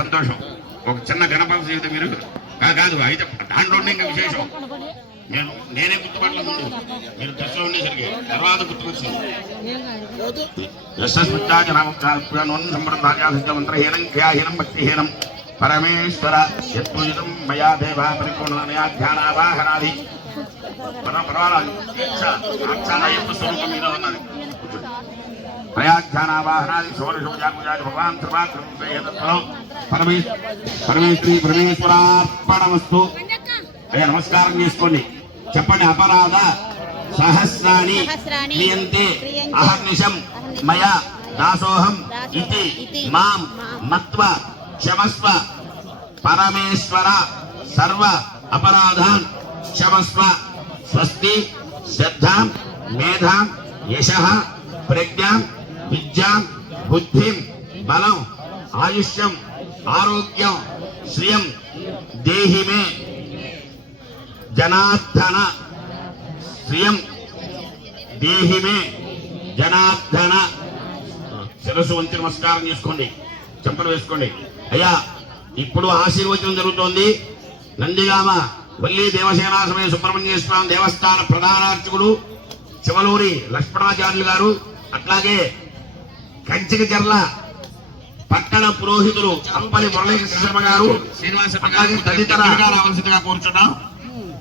సంతోషం. ఒక చిన్న గణపతి జీవితం మీరు కాదు అయితే దాంట్లోనే ఇంకా విశేషం. నేను నేనే గుర్తుపట్ల ముందు మీరు దశలో ఉండేసరికి తర్వాత గుర్తుకొచ్చింది. యశస్మిత్యాజనామం క్రియాహీనం భక్తిహీనం పరమేశ్వర యత్పూజితం మయా దేవ పరిపూర్ణమయా ధ్యానావాహనాది. పరం పర్వాలేదు. అయ్యప్ప స్వరూపం మీద ఉన్నది. ప్రయాధ్యానావాహనాది షోడశోజాకుజాది భగవాన్ సర్వాకృతం పరమే పరమేశ్వరి పరమేశ్వరార్పణమస్తు అయ్యా నమస్కారం చేసుకోండి। చెప్పండి అపరాధ సహస్రాణి క్రియంతే అహర్నిశం మయా దాసోహం ఇతి మాం మత్వ క్షమస్వ పరమేశ్వర సర్వ అపరాధాన్ క్షమస్వ స్వస్తి శ్రద్ధాం మేధాం యశ ప్రజ్ఞాం విద్య బుద్ధి బలం ఆయుష్యం ఆరోగ్యం శ్రియం దేహిమే. జనార్దన శ్రియం దేహిమే. జనార్దన శిరస్సు వంచి నమస్కారం చేసుకోండి. చెంపలు వేసుకోండి. అయ్యా ఇప్పుడు ఆశీర్వచనం జరుగుతోంది. నందిగామ వల్లి దేవసేనా సమయ సుబ్రహ్మణ్య స్వామి దేవస్థాన ప్రధానార్చకులు శివలూరి లక్ష్మణాచార్యులు గారు అట్లాగే కంచిక జర్ల పట్టణ పురోహితులు అంపలి మురళీకృష్ణ శర్మ గారు అట్లాగే తదితర రావాల్సిందిగా కోరుచున్నాం.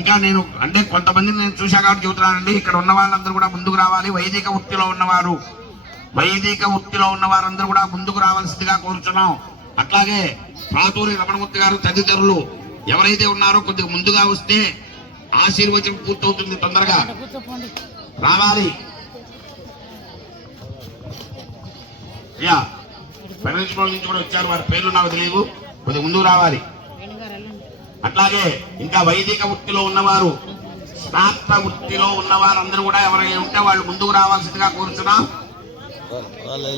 ఇంకా నేను అంటే కొంతమందిని నేను చూశా కాబట్టి చెబుతున్నానండి. ఇక్కడ ఉన్న వాళ్ళందరూ కూడా ముందుకు రావాలి. వైదిక వృత్తిలో ఉన్నవారు వైదిక వృత్తిలో ఉన్న వారందరూ కూడా ముందుకు రావాల్సిందిగా కోరుచున్నాం. అట్లాగే పాతూరి రమణమూర్తి గారు తదితరులు ఎవరైతే ఉన్నారో కొద్దిగా ముందుగా వస్తే ఆశీర్వచనం పూర్తవుతుంది తొందరగా. రావాలి. యా. పెనల్సిపల్ నుంచి కూడా వచ్చారు. వారి పేర్లు నాకు తెలియదు. కొద్దిగా ముందుకు రావాలి. అట్లాగే ఇంకా వైదిక వృత్తిలో ఉన్నవారు స్నాత వృత్తిలో ఉన్న వారందరూ కూడా ఎవరైనా ఉంటే వాళ్ళు ముందుకు రావాల్సిందిగా కోరుచున్నా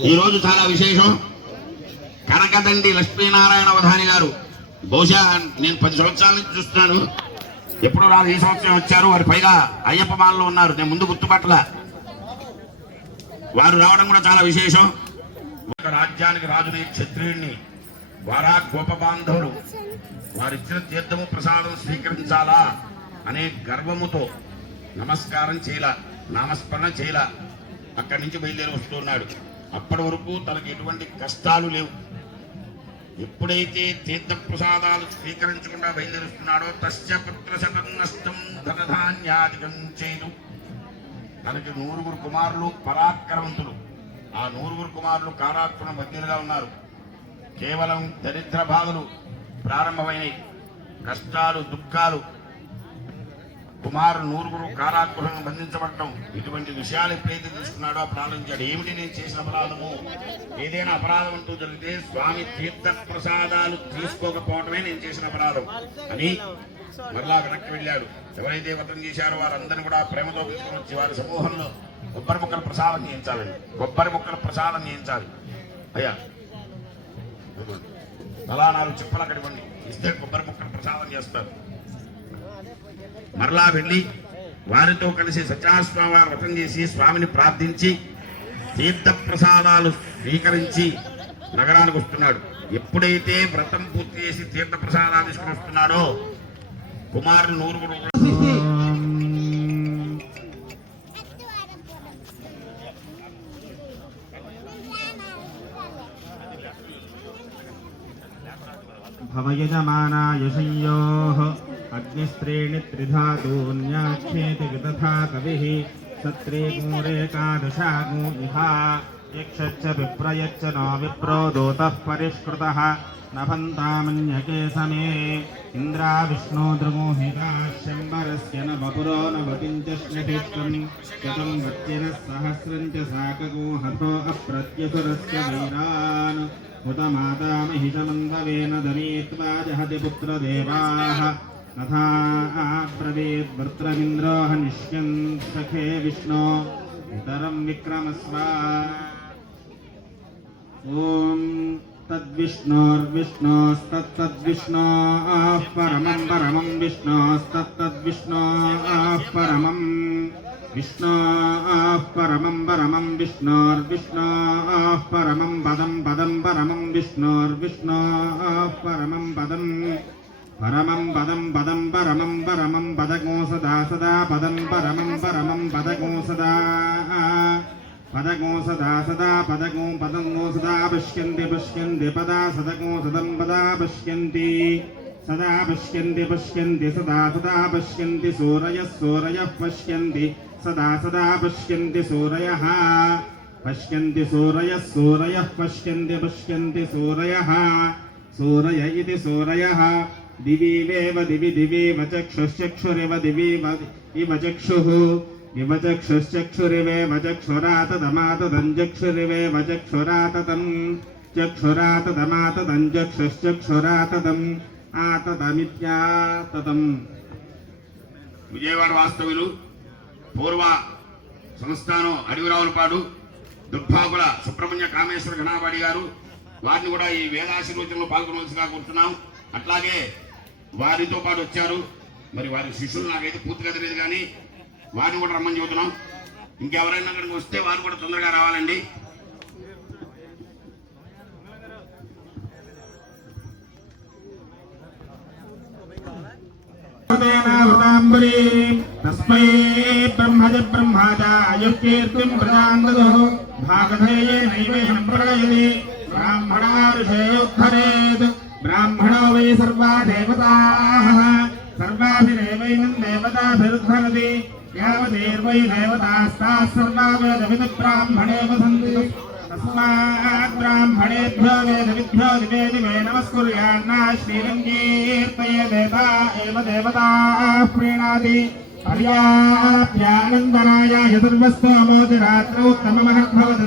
ఈరోజు చాలా విశేషం. కనకదండి లక్ష్మీనారాయణ అవధాని గారు. బహుశా నేను పది సంవత్సరాల నుంచి చూస్తున్నాను. ఎప్పుడు రాదు ఈ సంవత్సరం వచ్చారు. వారి పైగా అయ్యప్ప మాలలో ఉన్నారు. నేను ముందు గుర్తుపట్టల. వారు రావడం కూడా చాలా విశేషం. ఒక రాజ్యానికి రాజుని క్షత్రియుణ్ణి వారా గోప బాంధవులు వారిచ్చిన తీర్థము ప్రసాదం స్వీకరించాలా అనే గర్వముతో నమస్కారం చేయలా నామస్మరణ చేయలా అక్కడి నుంచి బయలుదేరి వస్తున్నాడు అప్పటి వరకు తనకు ఎటువంటి కష్టాలు లేవు. ఎప్పుడైతే తీర్థ ప్రసాదాలు స్వీకరించకుండా బయలుదేరుస్తున్నాడో తస్యపుత్ర శతం నష్టం ధనధాన్యాధికం చేయదు తనకి నూరుగురు కుమారులు పరాక్రమంతులు. ఆ నూరుగురు కుమారులు కారాత్మణ మధ్యలుగా ఉన్నారు. కేవలం దరిద్ర బాధలు ప్రారంభమైనవి కష్టాలు దుఃఖాలు. కుమారు నూరుగురు కారాగృహం బంధించబడటం ఇటువంటి విషయాలు ఎప్పుడైతే తీసుకున్నాడో అప్పుడు ఏమిటి నేను చేసిన అపరాధము? ఏదైనా అపరాధం అంటూ జరిగితే స్వామి తీర్థ ప్రసాదాలు తీసుకోకపోవటమే నేను చేసిన అపరాధం. అని మరలా వెనక్కి వెళ్ళాడు. ఎవరైతే వ్రతం చేశారో వారందరినీ కూడా ప్రేమతో తీసుకుని వచ్చి వారి సమూహంలో కొబ్బరి ముక్కలు ప్రసాదం చేయించాలండి కొబ్బరి ముక్కలు ప్రసాదం చేయించాలి. అయ్యా. అలా నాలుగు చెప్పులు అక్కడ ఇవ్వండి. ఇస్తే కొబ్బరి ముక్కలు ప్రసాదం చేస్తారు. మరలా వెళ్ళి వారితో కలిసి సత్యనారాయణ వ్రతం చేసి స్వామిని ప్రార్థించి తీర్థ ప్రసాదాలు స్వీకరించి నగరానికి వస్తున్నాడు. ఎప్పుడైతే వ్రతం పూర్తి చేసి తీర్థ ప్రసాదాలు తీసుకుని వస్తున్నాడో కుమారుడు నూరుగురు भवयजमानाय संयोः अग्निस्त्रीणि त्रिधातून्याख्येति तथा कविः सत्रे मूरेकादशागो इहा यक्षच्च विप्रयच्च नो विप्रो दूतः परिष्कृतः। नभन्तामन्यके समे। इन्द्रा विष्णो द्रमोहिताः शम्बरस्य न वपुरो न वतिं च श्नटित्वं शतं वच्चिनः सहस्रं च साकगो हतो अप्रत्यसुरस्य वैरान्। उत मातामहिषमन्दवेन दनीत्वा जहति पुत्रदेवाः। तथा ब्रवीद्भर्त्रमिन्द्रो हनिष्यन् सखे विष्णो। इतरं विक्रमस्व। ॐ तद्विष्णोर्विष्णोस्तत्तद्विष्णोः परमं परमं विष्णोस्तत्तद्विष्णोः परमम् विष्णोः परमं परमं विष्णोर्विष्णोः परमं पदं पदं परमं विष्णोर्विष्णोः परमं पदम् परमं पदं पदं परमं परमं पदगो सदा सदा पदं परमं परमं पदगो सदा पदगो सदा सदा पदगो पदगो सदा पश्यन्ति पश्यन्ति पदा सदगो सदं पदा पश्यन्ति सदा पश्यन्ति पश्यन्ति सदा सदा पश्यन्ति सूरयः सूरयः पश्यन्ति सदा सदा पश्यन्ति सूरयः पश्यन्ति सूरयः सूरयः पश्यन्ति पश्यन्ति सूरयः सूरय इति सूरयः दिवीवेव दिवि दिवीव चक्षुश्चक्षुरिव दिवीव इव चक्षुः इव चक्षुश्चक्षुरिवेव चक्षुरातदमातदञ्चक्षुरिवेव चक्षुरातदम् चक्षुरातदमातदञ्चक्षुश्चक्षुरातदम् ఆతదమిత్యాతతం విజయవాడ వాస్తవ్యులు పూర్వ సంస్థానం అడవిరావులపాడు దుర్భాగుల సుబ్రహ్మణ్య కామేశ్వర ఘనాబాడి గారు వారిని కూడా ఈ వేదాశీర్వచనలో పాల్గొనవలసిగా కోరుతున్నాం. అట్లాగే వారితో పాటు వచ్చారు. మరి వారి శిష్యులు నాకైతే పూర్తిగా తెలియదు కానీ వారిని కూడా రమ్మని చెబుతున్నాం. ఇంకెవరైనా అక్కడికి వస్తే వారు కూడా తొందరగా రావాలండి. వృతాంబరీ తస్మై బ్రహ్మజ బ్రహ్మాచార్యకీర్తిం ప్రదాంగదుః భాగధేయే నైవేశం ప్రళయతి బ్రాహ్మణా ఋషేయోద్ధరేత్ బ్రాహ్మణో వై సర్వా దేవతాః సర్వాభిరేవైనం దేవతాభిరుద్ధరతి యావదేర్వై దేవతాస్తాः సర్వా వేదవిద బ్రాహ్మణే వసంతి తస్మాత్ బ్రాహ్మణేభ్యో వేదవిభ్యో దివే దివే నమస్కుర్యాన్నా శ్రీరంగీర్తయ దేవా ఏవ దేవతా ప్రీణాతి పర్యాప్యానందనాయ యదుర్వస్తమోతి రాత్రౌత్తమమహద్భవతి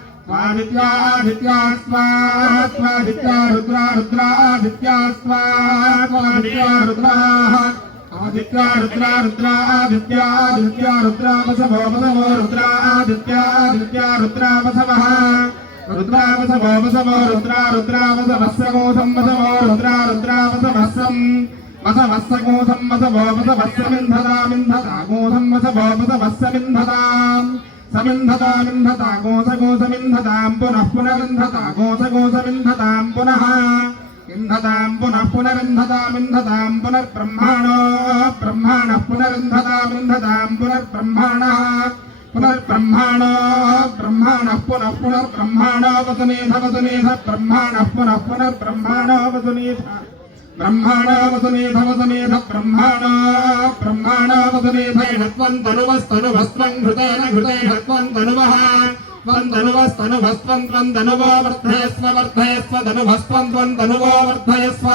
జుష్మది యోజేన దేవం వేద ఓం పునస్వాత్మా పునః పునఃస్వాదిత్యా ఆదిత్యా స్వా పునః పునఃస్వాదిత్యాः స్వాదిత్యాదిత్యా స్వా స్వాదిత్యా రుద్రా రుద్రా ఆదిత్యా స్వా స్వాదిత్యా రుద్రాः ఆదిత్యా రుద్రా రుద్రా ఆదిత్యా ఆదిత్యా రుద్రా వసవో వసవో రుద్రా ఆదిత్యా ఆదిత్యా రుద్రా పునః. ఇంధతాం పునః పునరింధతామింధతాం పునర్బ్రహ్మాణో బ్రహ్మాణ పునరింధతామింధతాం పునర్బ్రహ్మాణ. పునర్బ్రహ్మాణో బ్రహ్మాణ పునః పునర్బ్రహ్మాణో వసునీధ వసునేధ బ్రహ్మాణः పునః పునర్బ్రహ్మాణో వసునేధ. బ్రహ్మాణో వసునేధ వసునేధ బ్రహ్మాణో బ్రహ్మాణో వసునేధ త్వం తనువస్తనుభస్త్వం హృతేన హృతేన త్వం తనువః త్వం తనువస్తనుభస్త్వం త్వం తనువో వర్ధయస్వ వర్ధయస్వ తనుభస్త్వం త్వం తనువో వర్ధయస్వ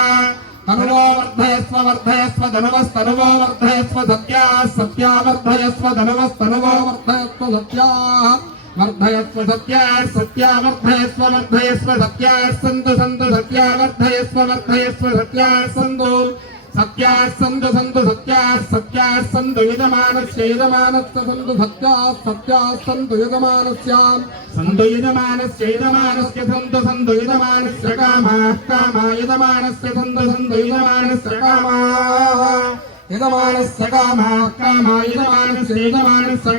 తనువో వర్ధయస్వ వర్ధయస్వ తనువస్తనువో వర్ధయస్వ సత్యా సత్యా వర్ధయస్వ తనువస్తనువో వర్ధయస్వ సత్యా వర్ధయస్వ సత్యా సత్యా వర్ధయస్వ వర్ధయస్వ సత్యా సంతు సంతు సత్యా వర్ధయస్వ వర్ధయస్వ సత్యా సంతు సత్యా సంతు సంతు సత్యా సత్యా సంతు యజమానస్య యజమానస్య సంతు సత్యా సత్యా సంతు యజమానస్య సంతు యజమానస్య యజమానస్య సంతు సంతు యజమానస్య కామా కామా యజమానస్య సంతు సంతు యజమానస్య కామా యజమానస్య కామా కామా యజమానస్య యజమానస్య